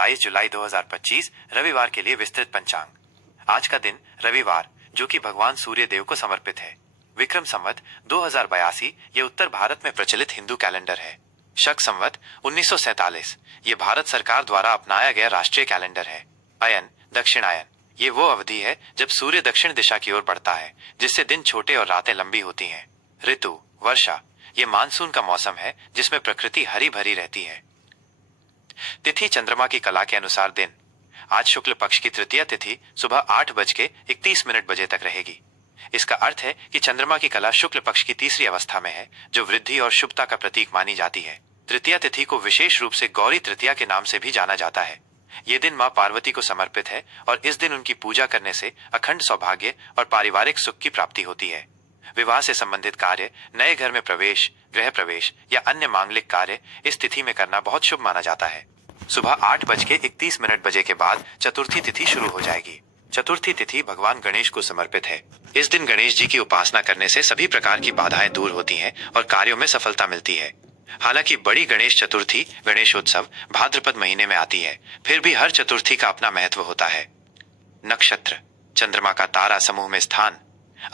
27 जुलाई 2025 रविवार के लिए विस्तृत पंचांग। आज का दिन रविवार, जो कि भगवान सूर्य देव को समर्पित है। विक्रम संवत 2082 ये उत्तर भारत में प्रचलित हिंदू कैलेंडर है। शक संवत 1947 ये भारत सरकार द्वारा अपनाया गया राष्ट्रीय कैलेंडर है। अयन दक्षिणायन ये वो अवधि है जब सूर्य दक्षिण दिशा की ओर बढ़ता है, जिससे दिन छोटे और रातें लंबी होती हैं। ऋतु वर्षा ये मानसून का मौसम है जिसमें प्रकृति हरी भरी रहती है। तिथि चंद्रमा की कला के अनुसार दिन। आज शुक्ल पक्ष की तृतीया तिथि सुबह 8:31 बजे तक रहेगी। इसका अर्थ है कि चंद्रमा की कला शुक्ल पक्ष की तीसरी अवस्था में है, जो वृद्धि और शुभता का प्रतीक मानी जाती है। तृतीया तिथि को विशेष रूप से गौरी तृतीया के नाम से भी जाना जाता है। ये दिन मां पार्वती को समर्पित है और इस दिन उनकी पूजा करने से अखंड सौभाग्य और पारिवारिक सुख की प्राप्ति होती है। विवाह से संबंधित कार्य, नए घर में प्रवेश, गृह प्रवेश या अन्य मांगलिक कार्य इस तिथि में करना बहुत शुभ माना जाता है। सुबह 8:31 बजे के बाद चतुर्थी तिथि शुरू हो जाएगी। चतुर्थी तिथि भगवान गणेश को समर्पित है। इस दिन गणेश जी की उपासना करने से सभी प्रकार की बाधाएं दूर होती हैं और कार्यों में सफलता मिलती है। हालांकि बड़ी गणेश चतुर्थी गणेशोत्सव भाद्रपद महीने में आती है, फिर भी हर चतुर्थी का अपना महत्व होता है। नक्षत्र चंद्रमा का तारा समूह में स्थान।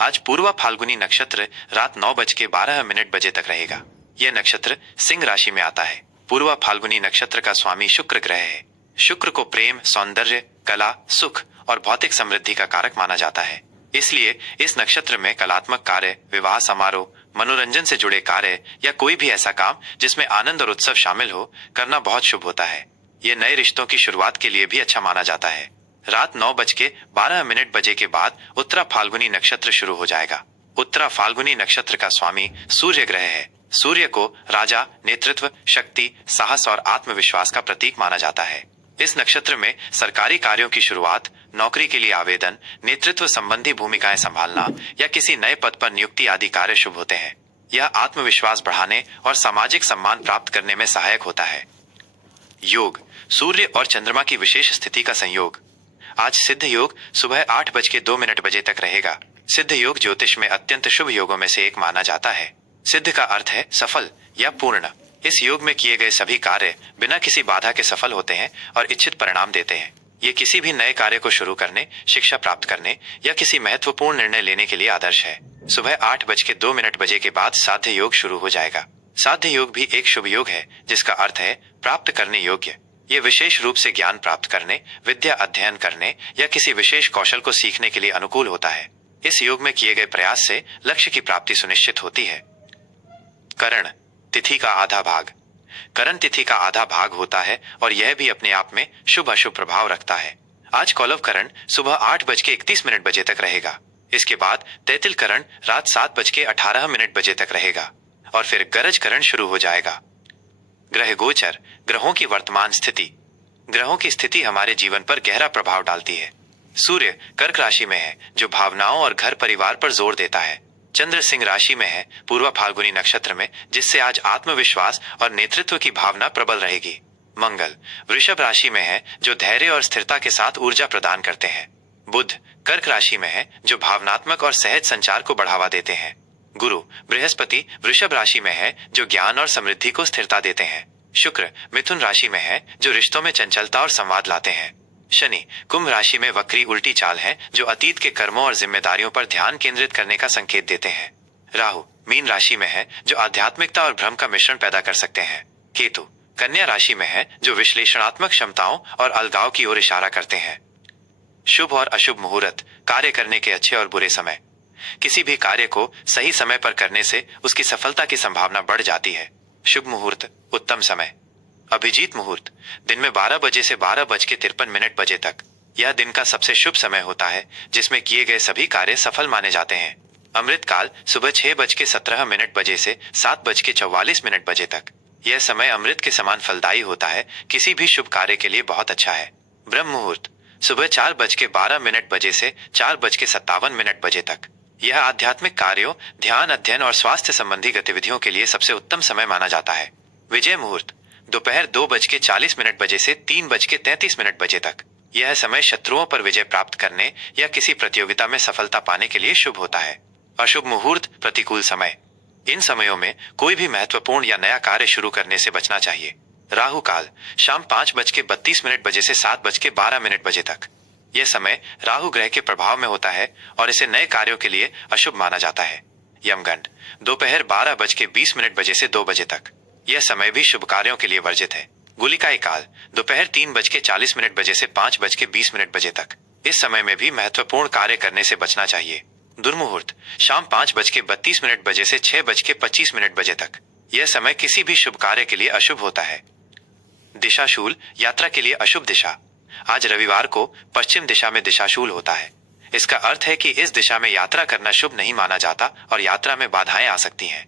आज पूर्वा फाल्गुनी नक्षत्र रात 9:12 बजे तक रहेगा। यह नक्षत्र सिंह राशि में आता है। पूर्वा फाल्गुनी नक्षत्र का स्वामी शुक्र ग्रह है। शुक्र को प्रेम, सौंदर्य, कला, सुख और भौतिक समृद्धि का कारक माना जाता है। इसलिए इस नक्षत्र में कलात्मक कार्य, विवाह समारोह, मनोरंजन से जुड़े कार्य या कोई भी ऐसा काम जिसमें आनंद और उत्सव शामिल हो, करना बहुत शुभ होता है। ये नए रिश्तों की शुरुआत के लिए भी अच्छा माना जाता है। रात 9:12 बजे के बाद उत्तरा फाल्गुनी नक्षत्र शुरू हो जाएगा। उत्तरा फाल्गुनी नक्षत्र का स्वामी सूर्य ग्रह है। सूर्य को राजा, नेतृत्व, शक्ति, साहस और आत्मविश्वास का प्रतीक माना जाता है। इस नक्षत्र में सरकारी कार्यों की शुरुआत, नौकरी के लिए आवेदन, नेतृत्व संबंधी भूमिकाएं संभालना या किसी नए पद पर नियुक्ति आदि कार्य शुभ होते हैं। यह आत्मविश्वास बढ़ाने और सामाजिक सम्मान प्राप्त करने में सहायक होता है। योग सूर्य और चंद्रमा की विशेष स्थिति का संयोग। आज सिद्ध योग सुबह 8:02 बजे तक रहेगा। सिद्ध योग ज्योतिष में अत्यंत शुभ योगों में से एक माना जाता है। सिद्ध का अर्थ है सफल या पूर्ण। इस योग में किए गए सभी कार्य बिना किसी बाधा के सफल होते हैं और इच्छित परिणाम देते हैं। ये किसी भी नए कार्य को शुरू करने, शिक्षा प्राप्त करने या किसी महत्वपूर्ण निर्णय लेने के लिए आदर्श है। सुबह 8:02 बजे के बाद साध्य योग शुरू हो जाएगा। साध्य योग भी एक शुभ योग है, जिसका अर्थ है प्राप्त करने योग्य। ये विशेष रूप से ज्ञान प्राप्त करने, विद्या अध्ययन करने या किसी विशेष कौशल को सीखने के लिए अनुकूल होता है। इस योग में किए गए प्रयास से लक्ष्य की प्राप्ति सुनिश्चित होती है। करण तिथि का आधा भाग। करण तिथि का आधा भाग होता है और यह भी अपने आप में शुभ अशुभ प्रभाव रखता है। आज कौलव करण सुबह 8:31 बजे तक रहेगा। इसके बाद तैतिल करण रात 7:18 बजे तक रहेगा और फिर गरज करण शुरू हो जाएगा। ग्रह गोचर ग्रहों की वर्तमान स्थिति। ग्रहों की स्थिति हमारे जीवन पर गहरा प्रभाव डालती है। सूर्य कर्क राशि में है, जो भावनाओं और घर परिवार पर जोर देता है। चंद्र सिंह राशि में है, पूर्वा फाल्गुनी नक्षत्र में, जिससे आज आत्मविश्वास और नेतृत्व की भावना प्रबल रहेगी। मंगल वृषभ राशि में है, जो धैर्य और स्थिरता के साथ ऊर्जा प्रदान करते हैं। बुध कर्क राशि में है, जो भावनात्मक और सहज संचार को बढ़ावा देते हैं। गुरु बृहस्पति वृषभ राशि में है, जो ज्ञान और समृद्धि को स्थिरता देते हैं। शुक्र मिथुन राशि में है, जो रिश्तों में चंचलता और संवाद लाते हैं। शनि कुंभ राशि में वक्री उल्टी चाल है, जो अतीत के कर्मों और जिम्मेदारियों पर ध्यान केंद्रित करने का संकेत देते हैं। राहु मीन राशि में है, जो आध्यात्मिकता और भ्रम का मिश्रण पैदा कर सकते हैं। केतु कन्या राशि में है, जो विश्लेषणात्मक क्षमताओं और अलगाव की ओर इशारा करते हैं। शुभ और अशुभ मुहूर्त कार्य करने के अच्छे और बुरे समय। किसी भी कार्य को सही समय पर करने से उसकी सफलता की संभावना बढ़ जाती है। शुभ मुहूर्त उत्तम समय। अभिजीत मुहूर्त दिन में 12 बजे से 12:53 बजे तक। यह दिन का सबसे शुभ समय होता है, जिसमें किए गए सभी कार्य सफल माने जाते हैं। अमृत काल सुबह 6:17 बजे से 7:44 बजे तक। यह समय अमृत के समान फलदायी होता है, किसी भी शुभ कार्य के लिए बहुत अच्छा है। ब्रह्म मुहूर्त सुबह 4:12 बजे से 4:57 बजे तक। यह आध्यात्मिक कार्यों, ध्यान, अध्ययन और स्वास्थ्य संबंधी गतिविधियों के लिए सबसे उत्तम समय माना जाता है। विजय मुहूर्त दोपहर 2:40 बजे से 3:33 बजे तक। यह समय शत्रुओं पर विजय प्राप्त करने या किसी प्रतियोगिता में सफलता पाने के लिए शुभ होता है। अशुभ मुहूर्त प्रतिकूल समय। इन समयों में कोई भी महत्वपूर्ण या नया कार्य शुरू करने से बचना चाहिए। राहु काल शाम 5:32 बजे से 7:12 बजे तक। यह समय राहु ग्रह के प्रभाव में होता है और इसे नए कार्यों के लिए अशुभ माना जाता है। यमगंड दोपहर 12:20 बजे से 2 बजे तक। यह समय भी शुभ कार्यों के लिए वर्जित है। गुलिकाई काल दोपहर 3:40 बजे से 5:20 बजे तक। इस समय में भी महत्वपूर्ण कार्य करने से बचना चाहिए। दुर्मुहूर्त शाम 5:32 बजे से 6:25 बजे तक। यह समय किसी भी शुभ कार्य के लिए अशुभ होता है। दिशाशूल यात्रा के लिए अशुभ दिशा। आज रविवार को पश्चिम दिशा में दिशाशूल होता है। इसका अर्थ है कि इस दिशा में यात्रा करना शुभ नहीं माना जाता और यात्रा में बाधाएं आ सकती हैं।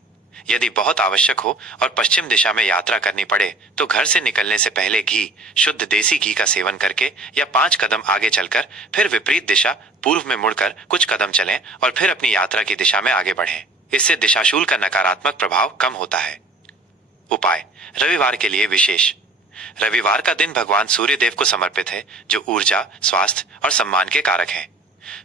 यदि बहुत आवश्यक हो और पश्चिम दिशा में यात्रा करनी पड़े तो घर से निकलने से पहले घी, शुद्ध देसी घी का सेवन करके या 5 कदम आगे चलकर फिर विपरीत दिशा पूर्व में मुड़कर कुछ कदम चलें और फिर अपनी यात्रा की दिशा में आगे बढ़ें। इससे दिशाशूल का नकारात्मक प्रभाव कम होता है। उपाय रविवार के लिए विशेष। रविवार का दिन भगवान सूर्य देव को समर्पित है, जो ऊर्जा, स्वास्थ्य और सम्मान के कारक हैं।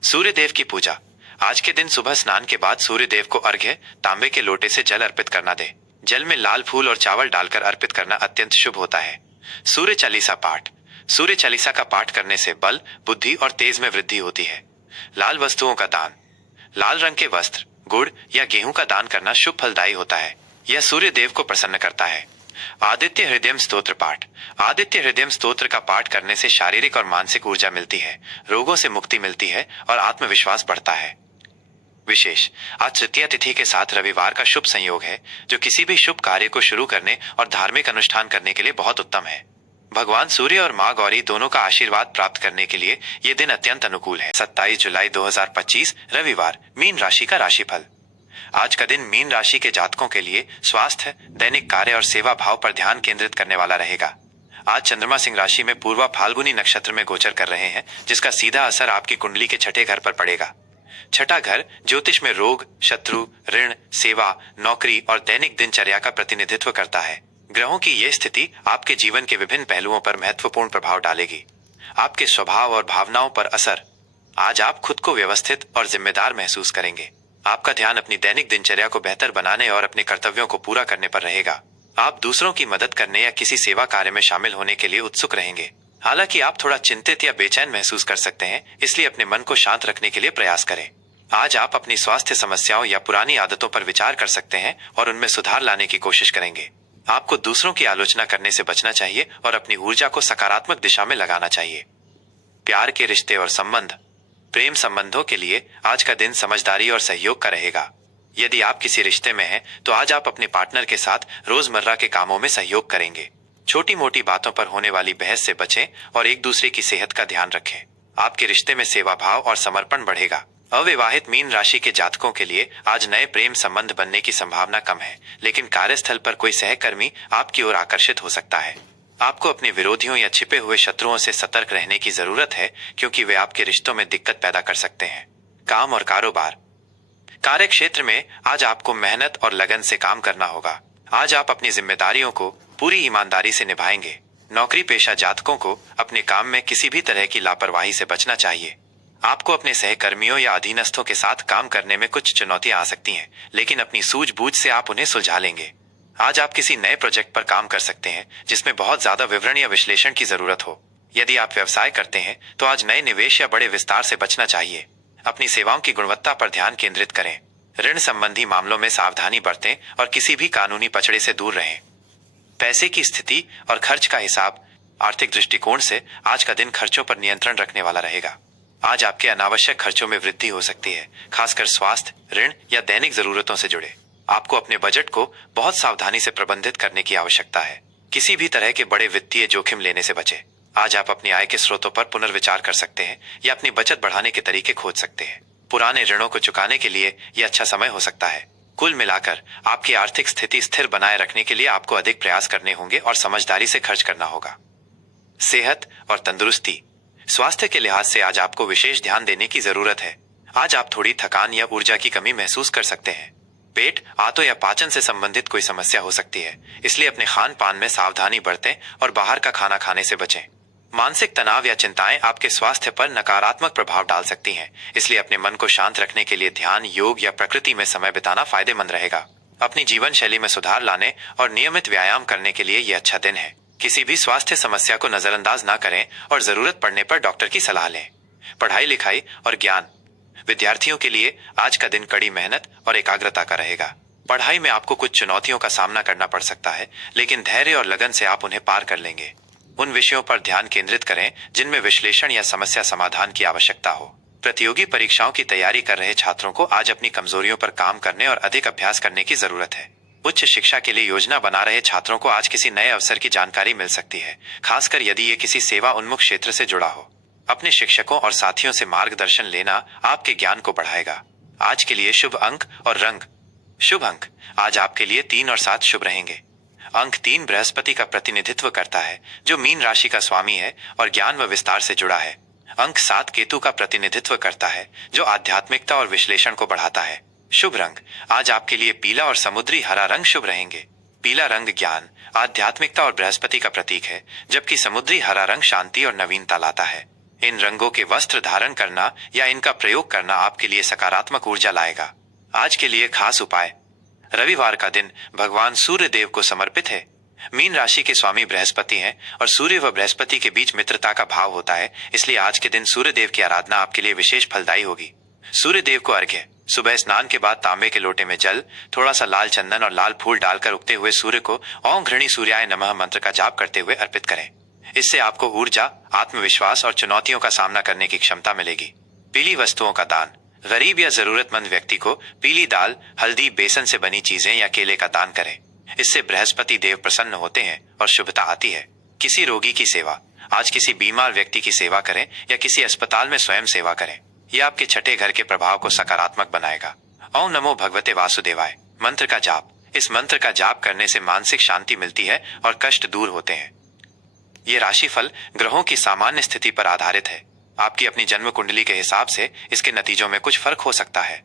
सूर्य देव की पूजा। आज के दिन सुबह स्नान के बाद सूर्य देव को अर्घ्य तांबे के लोटे से जल अर्पित करना दे। जल में लाल फूल और चावल डालकर अर्पित करना अत्यंत शुभ होता है। सूर्य चालीसा पाठ। सूर्य चालीसा का पाठ करने से बल, बुद्धि और तेज में वृद्धि होती है। लाल वस्तुओं का दान। लाल रंग के वस्त्र, गुड़ या गेहूं का दान करना शुभ फलदायी होता है। यह सूर्य देव को प्रसन्न करता है। आदित्य हृदय स्तोत्र पाठ। आदित्य हृदय स्तोत्र का पाठ करने से शारीरिक और मानसिक ऊर्जा मिलती है, रोगों से मुक्ति मिलती है और आत्मविश्वास बढ़ता है। विशेष आज तृतीया तिथि के साथ रविवार का शुभ संयोग है, जो किसी भी शुभ कार्य को शुरू करने और धार्मिक अनुष्ठान करने के लिए बहुत उत्तम है। भगवान सूर्य और माँ गौरी दोनों का आशीर्वाद प्राप्त करने के लिए ये दिन अत्यंत अनुकूल है। 27 जुलाई 2025 रविवार, मीन राशि का राशिफल। आज का दिन मीन राशि के जातकों के लिए स्वास्थ्य, दैनिक कार्य और सेवा भाव पर ध्यान केंद्रित करने वाला रहेगा। आज चंद्रमा सिंह राशि में पूर्वा फाल्गुनी नक्षत्र में गोचर कर रहे हैं, जिसका सीधा असर आपकी कुंडली के छठे घर पर पड़ेगा। छठा घर ज्योतिष में रोग, शत्रु, ऋण, सेवा, नौकरी और दैनिक दिनचर्या का प्रतिनिधित्व करता है। ग्रहों की यह स्थिति आपके जीवन के विभिन्न पहलुओं पर महत्वपूर्ण प्रभाव डालेगी। आपके स्वभाव और भावनाओं पर असर। आज आप खुद को व्यवस्थित और जिम्मेदार महसूस करेंगे। आपका ध्यान अपनी दैनिक दिनचर्या को बेहतर बनाने और अपने कर्तव्यों को पूरा करने पर रहेगा। आप दूसरों की मदद करने या किसी सेवा कार्य में शामिल होने के लिए उत्सुक रहेंगे। हालांकि आप थोड़ा चिंतित या बेचैन महसूस कर सकते हैं, इसलिए अपने मन को शांत रखने के लिए प्रयास करें। आज आप अपनी स्वास्थ्य समस्याओं या पुरानी आदतों पर विचार कर सकते हैं और उनमें सुधार लाने की कोशिश करेंगे। आपको दूसरों की आलोचना करने से बचना चाहिए और अपनी ऊर्जा को सकारात्मक दिशा में लगाना चाहिए। प्यार के रिश्ते और संबंध। प्रेम संबंधों के लिए आज का दिन समझदारी और सहयोग का रहेगा। यदि आप किसी रिश्ते में हैं, तो आज आप अपने पार्टनर के साथ रोजमर्रा के कामों में सहयोग करेंगे। छोटी मोटी बातों पर होने वाली बहस से बचें और एक दूसरे की सेहत का ध्यान रखें। आपके रिश्ते में सेवा भाव और समर्पण बढ़ेगा। अविवाहित मीन राशि के जातकों के लिए आज नए प्रेम संबंध बनने की संभावना कम है, लेकिन कार्यस्थल पर कोई सहकर्मी आपकी ओर आकर्षित हो सकता है। आपको अपने विरोधियों या छिपे हुए शत्रुओं से सतर्क रहने की जरूरत है, क्योंकि वे आपके रिश्तों में दिक्कत पैदा कर सकते हैं। काम और कारोबार। कार्य क्षेत्र में आज आपको मेहनत और लगन से काम करना होगा। आज आप अपनी जिम्मेदारियों को पूरी ईमानदारी से निभाएंगे। नौकरी पेशा जातकों को अपने काम में किसी भी तरह की लापरवाही से बचना चाहिए। आपको अपने सहकर्मियों या अधीनस्थों के साथ काम करने में कुछ चुनौतियां आ सकती हैं, लेकिन अपनी सूझबूझ से आप उन्हें सुलझा लेंगे। आज आप किसी नए प्रोजेक्ट पर काम कर सकते हैं, जिसमें बहुत ज्यादा विवरण या विश्लेषण की जरूरत हो। यदि आप व्यवसाय करते हैं, तो आज नए निवेश या बड़े विस्तार से बचना चाहिए। अपनी सेवाओं की गुणवत्ता पर ध्यान केंद्रित करें। ऋण संबंधी मामलों में सावधानी बरतें और किसी भी कानूनी पचड़े से दूर रहें। पैसे की स्थिति और खर्च का हिसाब। आर्थिक दृष्टिकोण से आज का दिन खर्चों पर नियंत्रण रखने वाला रहेगा। आज आपके अनावश्यक खर्चों में वृद्धि हो सकती है, खासकर स्वास्थ्य, ऋण या दैनिक जरूरतों से जुड़े। आपको अपने बजट को बहुत सावधानी से प्रबंधित करने की आवश्यकता है। किसी भी तरह के बड़े वित्तीय जोखिम लेने से बचें। आज आप अपनी आय के स्रोतों पर पुनर्विचार कर सकते हैं या अपनी बचत बढ़ाने के तरीके खोज सकते हैं। पुराने ऋणों को चुकाने के लिए यह अच्छा समय हो सकता है। कुल मिलाकर आपकी आर्थिक स्थिति स्थिर बनाए रखने के लिए आपको अधिक प्रयास करने होंगे और समझदारी से खर्च करना होगा। सेहत और तंदुरुस्ती। स्वास्थ्य के लिहाज से आज आपको विशेष ध्यान देने की जरूरत है। आज आप थोड़ी थकान या ऊर्जा की कमी महसूस कर सकते हैं। पेट, आंतों या पाचन से संबंधित कोई समस्या हो सकती है, इसलिए अपने खान पान में सावधानी बरतें और बाहर का खाना खाने से बचें। मानसिक तनाव या चिंताएं आपके स्वास्थ्य पर नकारात्मक प्रभाव डाल सकती हैं, इसलिए अपने मन को शांत रखने के लिए ध्यान, योग या प्रकृति में समय बिताना फायदेमंद रहेगा। अपनी जीवन शैली में सुधार लाने और नियमित व्यायाम करने के लिए यह अच्छा दिन है। किसी भी स्वास्थ्य समस्या को नजरअंदाज ना करें और जरूरत पड़ने पर डॉक्टर की सलाह लें। पढ़ाई लिखाई और ज्ञान। विद्यार्थियों के लिए आज का दिन कड़ी मेहनत और एकाग्रता का रहेगा। पढ़ाई में आपको कुछ चुनौतियों का सामना करना पड़ सकता है, लेकिन धैर्य और लगन से आप उन्हें पार कर लेंगे। उन विषयों पर ध्यान केंद्रित करें जिनमें विश्लेषण या समस्या समाधान की आवश्यकता हो। प्रतियोगी परीक्षाओं की तैयारी कर रहे छात्रों को आज अपनी कमजोरियों पर काम करने और अधिक अभ्यास करने की जरूरत है। उच्च शिक्षा के लिए योजना बना रहे छात्रों को आज किसी नए अवसर की जानकारी मिल सकती है, खासकर यदि ये किसी सेवा उन्मुख क्षेत्र से जुड़ा हो। अपने शिक्षकों और साथियों से मार्गदर्शन लेना आपके ज्ञान को बढ़ाएगा। आज के लिए शुभ अंक और रंग। शुभ अंक आज आपके लिए 3 और 7 शुभ रहेंगे। अंक 3 बृहस्पति का प्रतिनिधित्व करता है, जो मीन राशि का स्वामी है और ज्ञान व विस्तार से जुड़ा है। अंक 7 केतु का प्रतिनिधित्व करता है, जो आध्यात्मिकता और विश्लेषण को बढ़ाता है। शुभ रंग आज आपके लिए पीला और समुद्री हरा रंग शुभ रहेंगे। पीला रंग ज्ञान, आध्यात्मिकता और बृहस्पति का प्रतीक है, जबकि समुद्री हरा रंग शांति और नवीनता लाता है। इन रंगों के वस्त्र धारण करना या इनका प्रयोग करना आपके लिए सकारात्मक ऊर्जा लाएगा। आज के लिए खास उपाय। रविवार का दिन भगवान सूर्य देव को समर्पित है। मीन राशि के स्वामी बृहस्पति हैं और सूर्य व बृहस्पति के बीच मित्रता का भाव होता है, इसलिए आज के दिन सूर्य देव की आराधना आपके लिए विशेष फलदायी होगी। सूर्य देव को अर्घ्य। सुबह स्नान के बाद तांबे के लोटे में जल, थोड़ा सा लाल चंदन और लाल फूल डालकर उगते हुए सूर्य को ओम घृणी सूर्याय नमः मंत्र का जाप करते हुए अर्पित करें। इससे आपको ऊर्जा, आत्मविश्वास और चुनौतियों का सामना करने की क्षमता मिलेगी। पीली वस्तुओं का दान। गरीब या जरूरतमंद व्यक्ति को पीली दाल, हल्दी, बेसन से बनी चीजें या केले का दान करें। इससे बृहस्पति देव प्रसन्न होते हैं और शुभता आती है। किसी रोगी की सेवा। आज किसी बीमार व्यक्ति की सेवा करें या किसी अस्पताल में स्वयं सेवा करें। यह आपके छठे घर के प्रभाव को सकारात्मक बनाएगा। ओम नमो भगवते वासुदेवाय मंत्र का जाप। इस मंत्र का जाप करने से मानसिक शांति मिलती है और कष्ट दूर होते हैं। ये राशिफल ग्रहों की सामान्य स्थिति पर आधारित है। आपकी अपनी जन्म कुंडली के हिसाब से इसके नतीजों में कुछ फर्क हो सकता है।